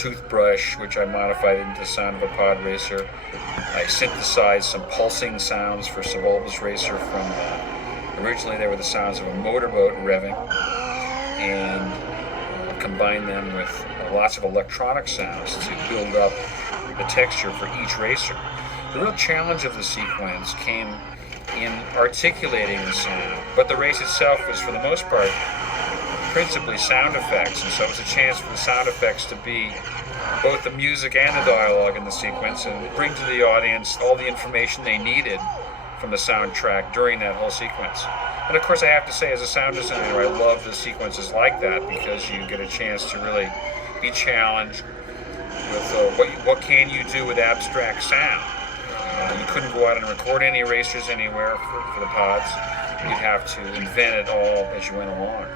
toothbrush, which I modified into the sound of a pod racer. I synthesized some pulsing sounds for Sebulba's racer from, originally they were the sounds of a motorboat revving, and combined them with lots of electronic sounds to build up the texture for each racer. The real challenge of the sequence came in articulating the sound, but the race itself was, for the most part, principally sound effects, and so it was a chance for the sound effects to be both the music and the dialogue in the sequence and bring to the audience all the information they needed from the soundtrack during that whole sequence. And of course, I have to say, as a sound designer, I love the sequences like that because you get a chance to really be challenged with what can you do with abstract sound. You couldn't go out and record any racers anywhere for the pods. You'd have to invent it all as you went along.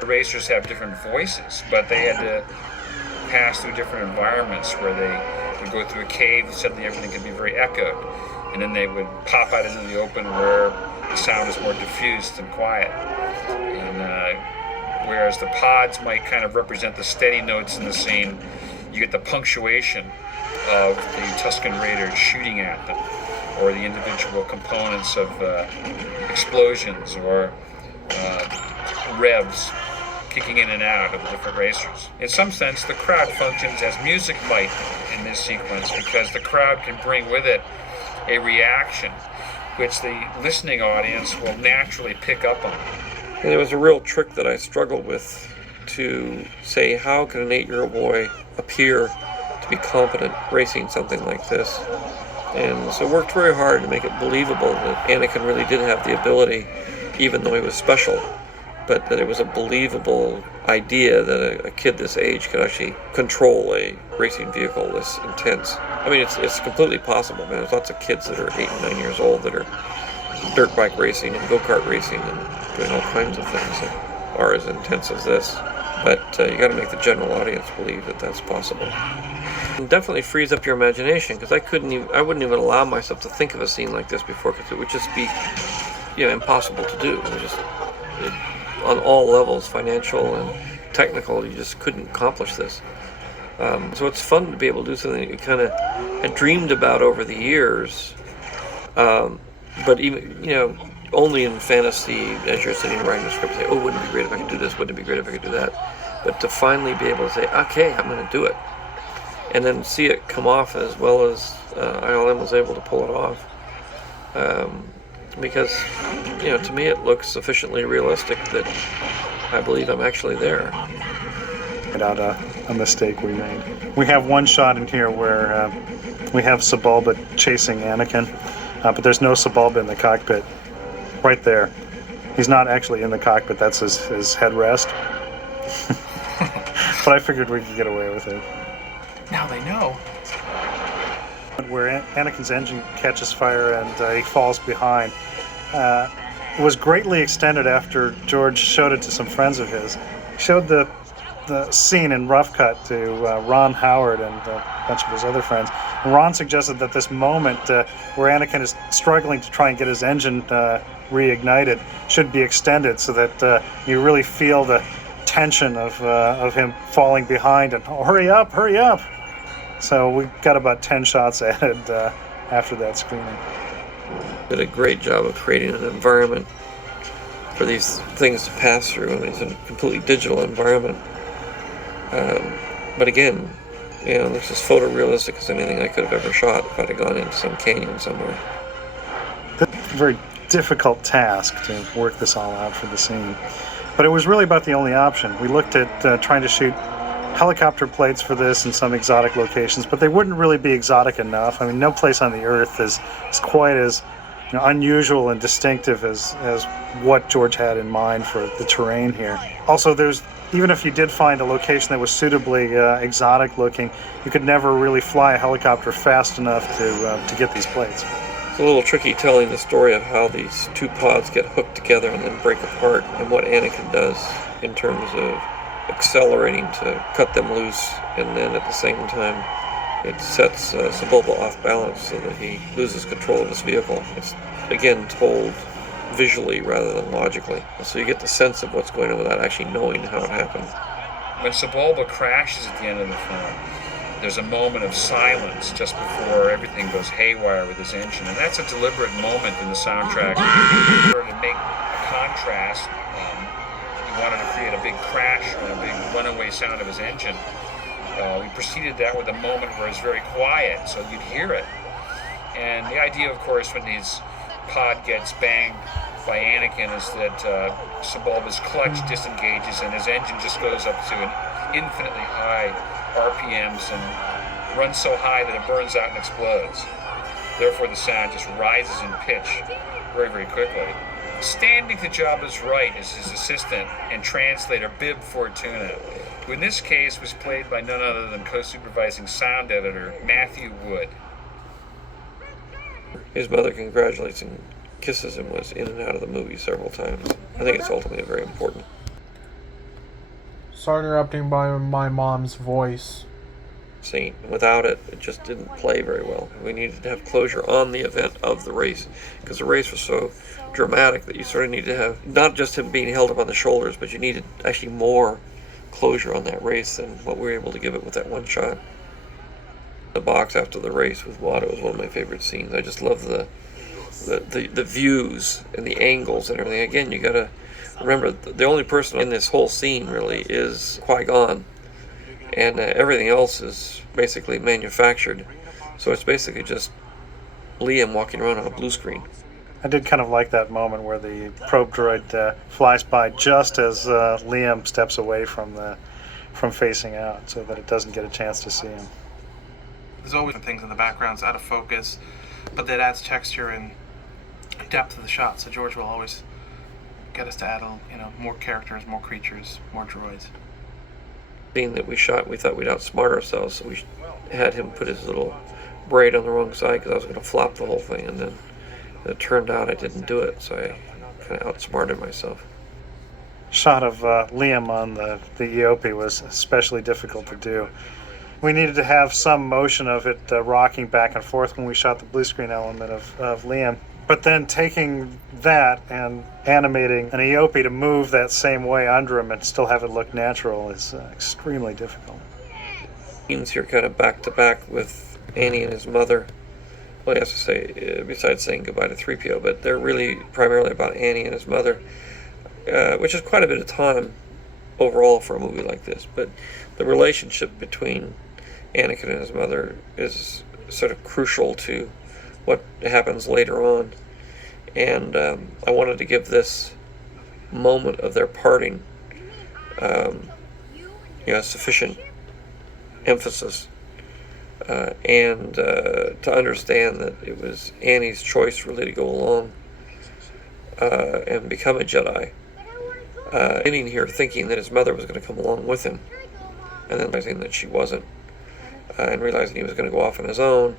The racers have different voices, but they had to pass through different environments where they would go through a cave, and suddenly everything could be very echoed. And then they would pop out into the open where the sound is more diffused and quiet. And whereas the pods might kind of represent the steady notes in the scene, you get the punctuation of the Tusken Raiders shooting at them, or the individual components of explosions or revs kicking in and out of the different racers. In some sense, the crowd functions as music might in this sequence, because the crowd can bring with it a reaction which the listening audience will naturally pick up on. And it was a real trick that I struggled with, to say, how can an 8-year-old boy appear to be competent racing something like this? And so I worked very hard to make it believable that Anakin really did have the ability, even though he was special, but that it was a believable idea that a kid this age could actually control a racing vehicle this intense. I mean, it's completely possible, man. There's lots of kids that are 8 and 9 years old that are dirt bike racing and go-kart racing and doing all kinds of things that are as intense as this. But you got to make the general audience believe that that's possible. It definitely frees up your imagination, because I wouldn't even allow myself to think of a scene like this before, because it would just be, impossible to do. On all levels, financial and technical, you just couldn't accomplish this. So it's fun to be able to do something that you kind of had dreamed about over the years, but even, only in fantasy, as you're sitting writing a script, say, oh, wouldn't it be great if I could do this, wouldn't it be great if I could do that, but to finally be able to say, okay, I'm going to do it, and then see it come off as well as ILM was able to pull it off. Because, to me it looks sufficiently realistic that I believe I'm actually there. Out a mistake we made. We have one shot in here where we have Sebulba chasing Anakin, but there's no Sebulba in the cockpit. Right there. He's not actually in the cockpit, that's his headrest. But I figured we could get away with it. Now they know. Where Anakin's engine catches fire and he falls behind. It was greatly extended after George showed it to some friends of his. He showed the scene in rough cut to Ron Howard and a bunch of his other friends. And Ron suggested that this moment where Anakin is struggling to try and get his engine reignited should be extended, so that you really feel the tension of him falling behind and hurry up. So we got about 10 shots added after that screening. Did a great job of creating an environment for these things to pass through, and it's a completely digital environment. But again, it's as photorealistic as anything I could have ever shot if I'd have gone into some canyon somewhere. It's a very difficult task to work this all out for the scene. But it was really about the only option. We looked at trying to shoot helicopter plates for this in some exotic locations, but they wouldn't really be exotic enough. I mean, no place on the Earth is quite as unusual and distinctive as what George had in mind for the terrain here. Also, even if you did find a location that was suitably exotic looking, you could never really fly a helicopter fast enough to get these plates. It's a little tricky telling the story of how these two pods get hooked together and then break apart, and what Anakin does in terms of accelerating to cut them loose, and then at the same time it sets Sebulba off balance so that he loses control of his vehicle. It's again told visually rather than logically, so you get the sense of what's going on without actually knowing how it happened. When Sebulba crashes at the end of the film, there's a moment of silence just before everything goes haywire with his engine, and that's a deliberate moment in the soundtrack. In order to make a contrast, he wanted to create a big crash and a big runaway sound of his engine. We preceded that with a moment where it's very quiet, so you'd hear it. And the idea, of course, when his pod gets banged by Anakin is that Sebulba's clutch disengages and his engine just goes up to an infinitely high RPMs and runs so high that it burns out and explodes. Therefore, the sound just rises in pitch very, very quickly. Standing to Jabba's right is his assistant and translator, Bib Fortuna, who in this case was played by none other than co-supervising sound editor Matthew Wood. His mother congratulates and kisses him was in and out of the movie several times. I think it's ultimately very important. Sorry interrupting by my mom's voice. Scene. Without it, it just didn't play very well. We needed to have closure on the event of the race, because the race was so dramatic that you sort of needed to have not just him being held up on the shoulders, but you needed actually more closure on that race than what we were able to give it with that one shot. The box after the race with Watto was one of my favorite scenes. I just love the views and the angles and everything. Again, you gotta remember the only person in this whole scene really is Qui-Gon, and everything else is basically manufactured. So it's basically just Liam walking around on a blue screen. I did kind of like that moment where the probe droid flies by just as Liam steps away from facing out, so that it doesn't get a chance to see him. There's always things in the backgrounds out of focus, but that adds texture and depth to the shot. So George will always get us to add, more characters, more creatures, more droids. Scene that we shot, we thought we'd outsmart ourselves, so we had him put his little braid on the wrong side because I was going to flop the whole thing, and then it turned out I didn't do it, so I kind of outsmarted myself. Shot of Liam on the EOP was especially difficult to do. We needed to have some motion of it rocking back and forth when we shot the blue screen element of Liam. But then taking that and animating an EOP to move that same way under him and still have it look natural is extremely difficult. Scenes here kind of back to back with Annie and his mother. Well, I have to say, besides saying goodbye to 3PO, but they're really primarily about Annie and his mother, which is quite a bit of time overall for a movie like this. But the relationship between Anakin and his mother is sort of crucial to what happens later on, and I wanted to give this moment of their parting sufficient emphasis, and to understand that it was Annie's choice really to go along and become a Jedi, sitting here thinking that his mother was going to come along with him, and then realizing that she wasn't, and realizing he was going to go off on his own,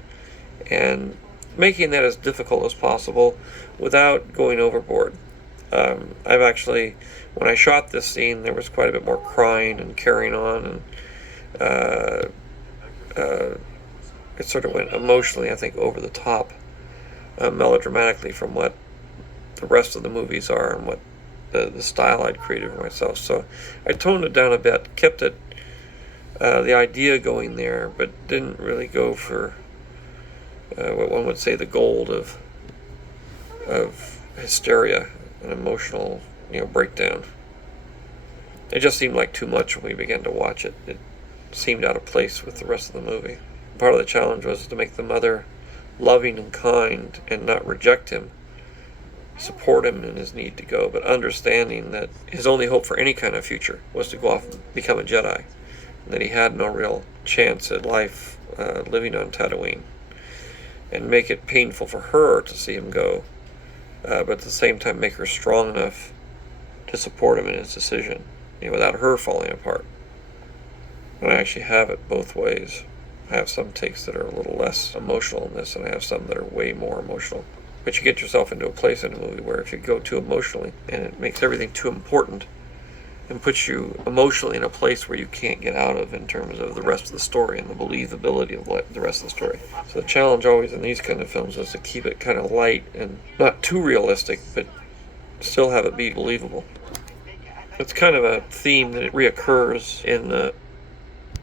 and making that as difficult as possible without going overboard. I've actually, when I shot this scene, there was quite a bit more crying and carrying on, and it sort of went emotionally, I think, over the top, melodramatically from what the rest of the movies are and what the style I'd created for myself. So I toned it down a bit, kept it, the idea going there, but didn't really go for what one would say the gold of hysteria and emotional breakdown. It just seemed like too much when we began to watch it. It seemed out of place with the rest of the movie. Part of the challenge was to make the mother loving and kind and not reject him, support him in his need to go, but understanding that his only hope for any kind of future was to go off and become a Jedi, and that he had no real chance at life living on Tatooine, and make it painful for her to see him go, but at the same time make her strong enough to support him in his decision, without her falling apart. And I actually have it both ways. I have some takes that are a little less emotional in this, and I have some that are way more emotional. But you get yourself into a place in a movie where if you go too emotionally, and it makes everything too important, and puts you emotionally in a place where you can't get out of in terms of the rest of the story and the believability of the rest of the story. So the challenge always in these kind of films is to keep it kind of light and not too realistic, but still have it be believable. It's kind of a theme that reoccurs in